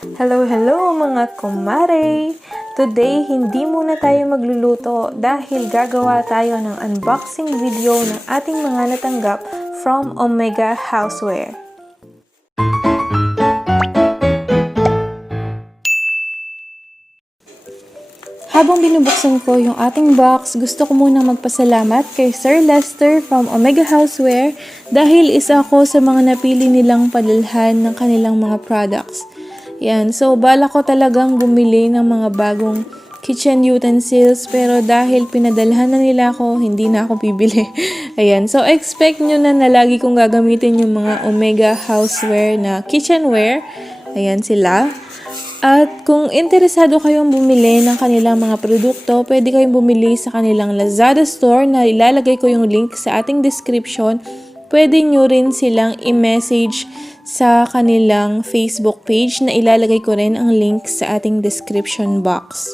Hello, hello mga kumare! Today, hindi muna tayo magluluto dahil gagawa tayo ng unboxing video ng ating mga natanggap from Omega Houseware. Habang binubuksan ko yung ating box, gusto ko munang magpasalamat kay Sir Lester from Omega Houseware dahil isa ako sa mga napili nilang padalhan ng kanilang mga products. Yan. So, bala ko talagang bumili ng mga bagong kitchen utensils pero dahil pinadalhan na nila ako, hindi na ako bibili. Ayan. So, expect nyo na lagi kong gagamitin yung mga Omega Houseware na kitchenware. Ayan sila. At kung interesado kayong bumili ng kanilang mga produkto, pwede kayong bumili sa kanilang Lazada store na ilalagay ko yung link sa ating description. Pwede nyo rin silang i-message sa kanilang Facebook page na ilalagay ko rin ang link sa ating description box.